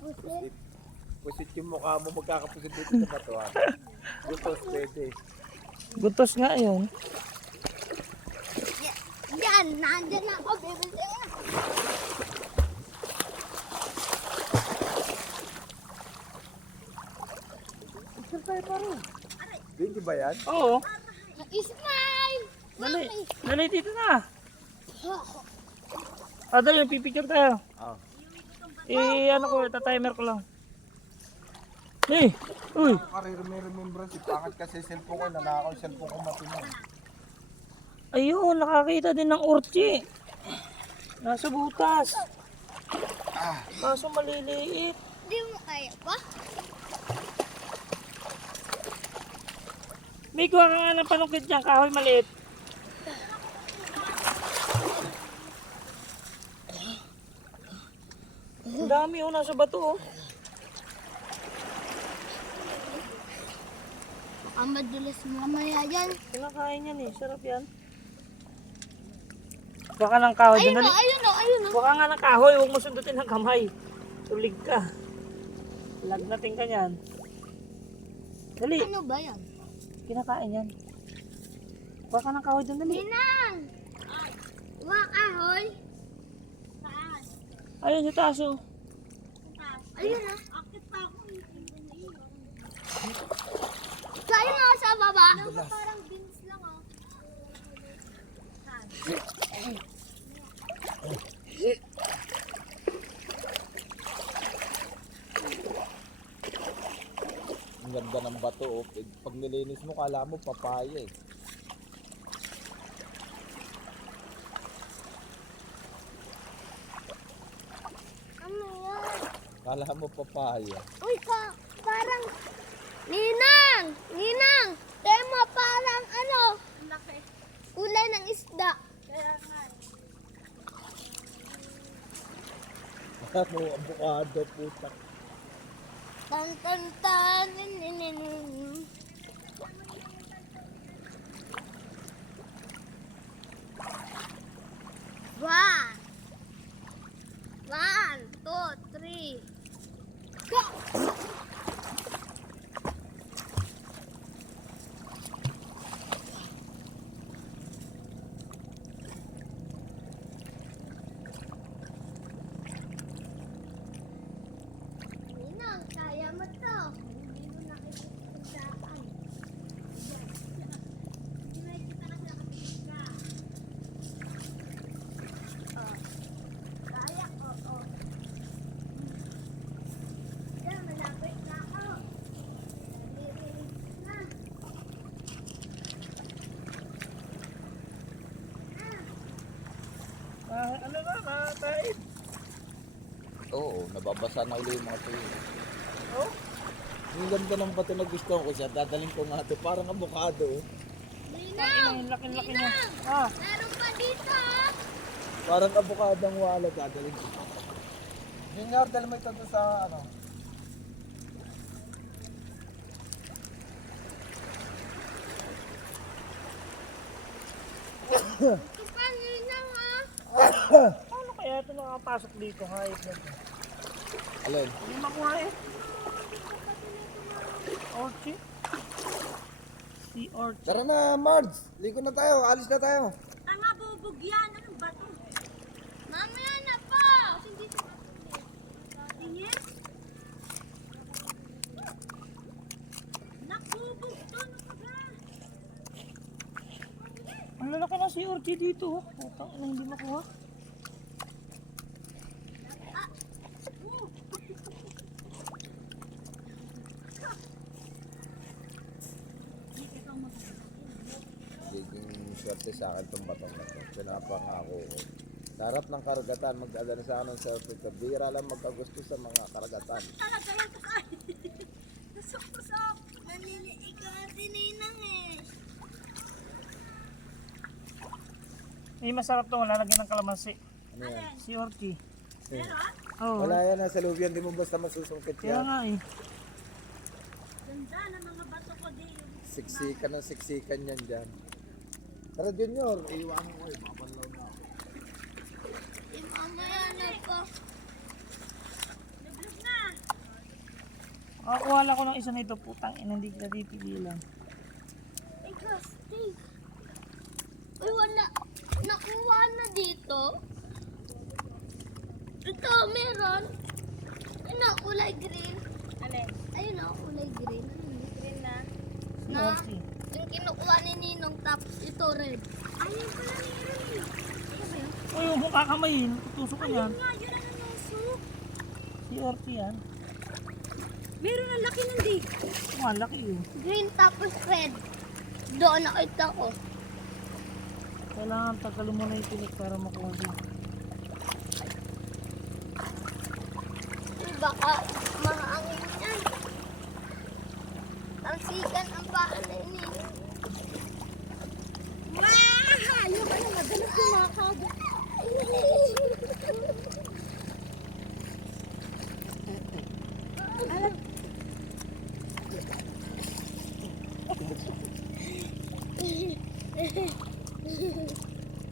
Pusit. Pusit yung mukha mo, magkakapusit dito sa batuan. Gutos, pwede. Gutos nga yun. Yan, nandyan ako, bibili. Picture tayo paro. Hindi ba yan? Oo. Smile! Dali. Dali dito na. Dali, pipicture tayo. Ah. Ano ko, timer ko lang. Hey! Uy! Remembrance, pangat kasi cellphone ko, nanakaw yung cellphone ko matino. Ayun, nakakita din ng urchi. Nasa butas. Kaso maliliit. Di mo kaya pa? May kuha ka nga ng panungkit dyan, kahoy maliit. Ang dami nasa bato. Ang madulas mamaya yan. Kinakain yan eh, sarap yan. Baka ng kahoy Ayun dun. o, ayun o, ayun o. Baka nga ng kahoy, huwag mo sundutin ng kamay. Tulig ka. Lagnating ka niyan. Dali, Ano ba yan? kinakain yan. Baka ng kahoy dun, dali. Ninang! Wakahoy? Saan? Ayun, sa taas oh. Ayun o. Akit pa ako. Sa'yo nga sa baba. Parang beans lang o. Ang ganda ng bato, oh. Pag nilinis mo, kala mo papaya eh. Ano yan? Kala mo papaya. Uy, parang... Ninang! Ninang! Tema parang ano? Laki. Kulay ng isda. Kaya nga. Ano, avocado, puta. Tan tan tan. Nin, nin, nin, nin. One. 1, 2, 3. Go! Ninang, kaya mo to. Hindi mo nakikita. Hindi nakikita kasi nakikita. Kaya, oo. Yan, malapit na ako. Nalilinis na. Ano na, nakakain. Oo, nababasa na ulit yung mga tuyo. Oh? Ang ganda ng bato na gusto ko siya, dadaling ko nga ito. Parang avocado. Oh. Ninang! Laki-laki niya. Ninang! Meron pa dito, ah! Parang avocado ang wala, dadaling ko. Junior, dala mo ito sa ano? Ito pa, Ninang, ah! Paano kaya ito nakapasok dito? Hayop na ito. Alin? Hindi makuha eh. Orchi? Si Orchi. Tara na, Marge! Ligo na tayo, alis na tayo. Tanga, bubog yan. Anong bato? Mamaya na po! Hindi ito tingin? Nakubog to, ano ka ba? Ang lalaki na si Orchi dito. Putang ina, hindi makuha. Giging swerte sa akin itong batong na ito. Pinapangako ko. Sa harap ng karagatan, magdadala sa akin sa bira lang magkagusto sa mga karagatan. Talaga yan to kain. Tusok-tusok. Naniniig ka natin Ninang eh. May masarap to, lalagyan ng kalamansi. Ano yan? Si Orchi. Meron? Oo. Wala yan nasa loob yan, di mo basta masusungkit Kaya yan. nga eh. Ganda ng mga bato ko din. Siksikan ng siksikan yan dyan. Tara Junior, iiwanan ko eh, mapalaw na ako. Mamaya na po. Lublog na. Nakakuha lang ko ng isa nito, putang ina, hindi kita tipigilan. Ay, gastig. Uy, wala. Nakuha na dito. Ito, meron. Ayun o, kulay green. Alin? Ayun o, kulay green. Green na. Si Na, Orsi. yung kinukuha ni Ninong, tapos ito red. Ayun pala meron eh. Ayun ba yun? Uy, huwag mong kakamayin. Tutusok ka yan. Nga, yun ang nanusok. Si Orsi yan. Meron ang laki nun di. Malaki yun. Green tapos red. Doon nakita ko. Kailangan tagalin mo na yung tinik para makuha din. Uy, baka mahangin yan. Talsikan ang paa na ini. Ayaw ka na madalas kumakag.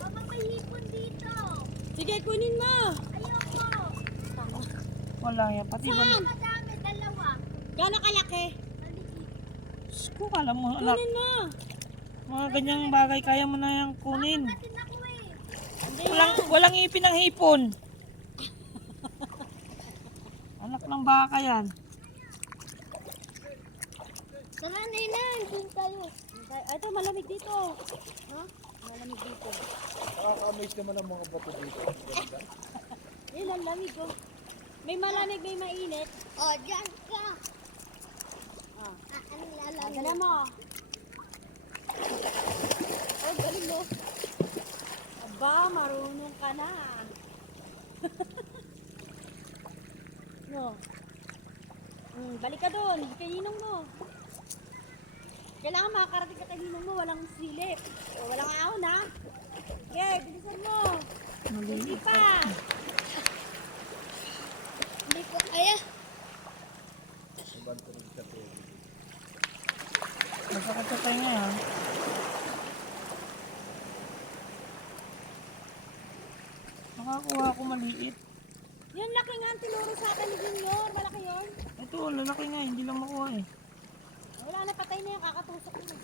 Baka may hipon dito. Sige, kunin mo. Ayoko. Wala yan. Pati ba? Madami, dalawa. Gano'ng kalaki? Maliit. Kung alam mo, anak. Kunin mo. Mga ganyang bagay, kaya mo na yung kunin. Natin ako eh. Walang ipin ng hipon. Anak ng baka yan. Tara, Ninang. Doon tayo. Ay, ito, malamig dito. Ha? Malamig dito. Nakaka-amaze naman ang mga bato dito. Ganda. Yan ang lamig oh. May malamig, may mainit. Oh, dyan ka. Ah. Ano lalang? Gana mo. Oh, galing mo. Aba, marunong ka na. No. Balik ka doon. Kay Ninong mo. Kailangan makakarating ka kay Ninong mo. Walang silip. O, walang ahon ha. Okay, bilisan mo. Hindi pa. Hindi ko kaya. Ibang tunog sa tubig. Masakit sa tayo nga yan. Nakakuha ako maliit. Yan laki nga ang tinuro sa akin ni Junior. Malaki yun. Ito, lalaki nga. Hindi lang makuha eh. Wala na, patay na yung kakatusok mo.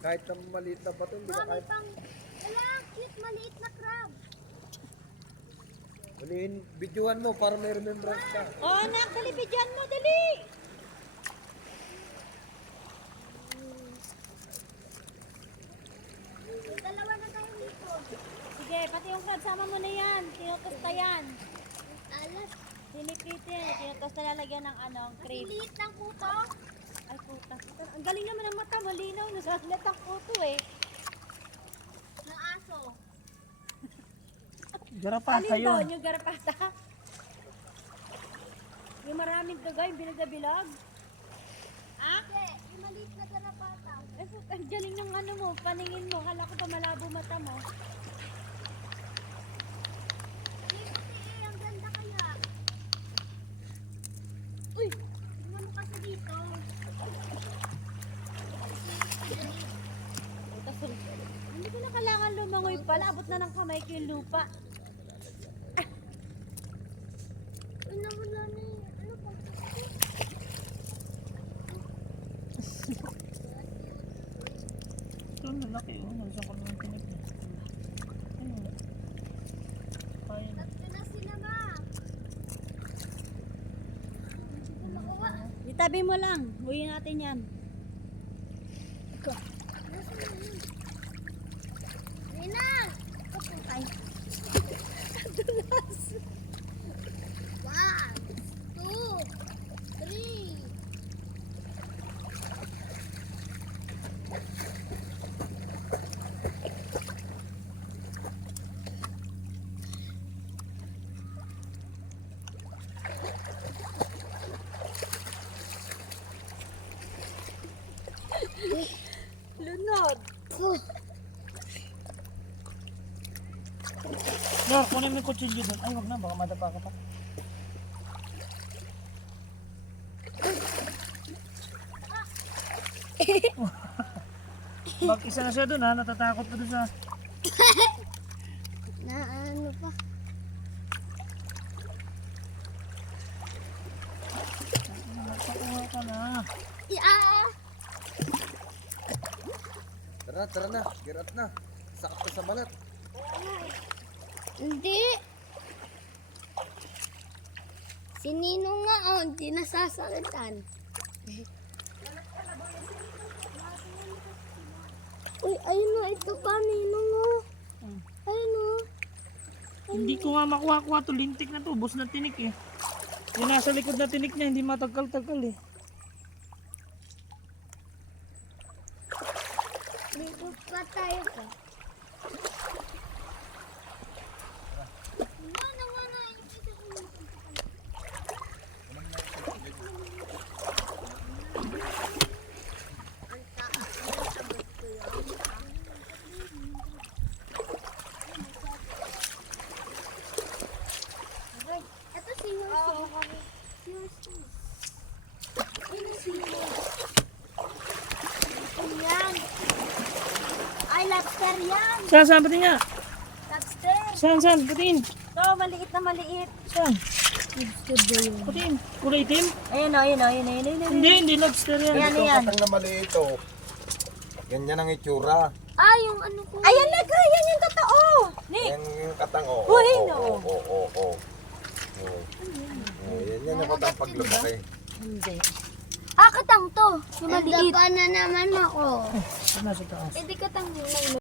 Kahit na maliit na bato, hindi na Mami kahit pang... Wala, cute, maliit na crab. huliin, videohan mo para may remembrance ka. Oh, anak, dali, bidyan mo, dali. Dalawa na tayo dito. Sige, pati yung crab, sama mo na yan. Tinutosta yan. Alas, Sinipitin. Tinutosta lalagyan ng ano, crepe. liit lang po to. Ay, puta. Ang galing naman ng mata, malinaw. Nasalat ang puto eh. Ng aso. Garapasa Alin doon, yun. yung garapata? Yung maraming dugay, bilog-bilog. Ah? Hindi, yung maliit na garapata. Ay, puta, ang galing ng ano mo, paningin mo. Kala ko pa malabo mata mo. Hindi, ang ganda kaya. Uy, tingnan mo kasi dito. Tapos, hindi ko na kailangan lumangoy pala. Abot na ng kamay ko yung lupa. Uy, nawala na eh. Ano pa? Ito, lalaki oh. Nasa ko naman tinik niya. Ayun. Kaya na. Tatlo na sila ma. Hindi ko makuha. Itabi mo lang. Uwi natin yan. Ninang! Kaputay. One, two, three. Lunod. Lord, kunin mo yung kutsilyo doon. Ay, wag na. Baka madapa ka pa. Mag-isa na siya doon ha. Natatakot pa doon sa... Na ano pa? Tara na. Girat na. Sakit ka sa balat. Hindi. Si Ninong nga, oh, hindi nasasakitan. Uy, ayun na, ito pa, Ninong, oh. Ayun, oh. Hindi ko nga makuha-kuha to. Lintik na to. Bus na tinik eh. Yung nasa likod na tinik niya, hindi matagal-tagal eh. May pa tayo pa. Ito si yan. Ay, lobster yan. Saan? Pati nga. Lobster. Saan? Patiin. Ito, maliit na maliit. Saan? Patiin. Kulay itim? Ayun o, ayun o, ayun o, ayun o. Hindi lobster yan. Yan, Itong yan. katang na maliit oh. Ganyan ang itsura. Ah, yung ano ko. Ayan na ka, yan yung totoo. Ni, Yan yung katang oh. Uy, oh, no. oh, oh, oh, oh. Oh, yan yung katang paglumaki. Hindi. Ah, katang to. Yung maliit. na naman ako. Nasa taas. Hindi katang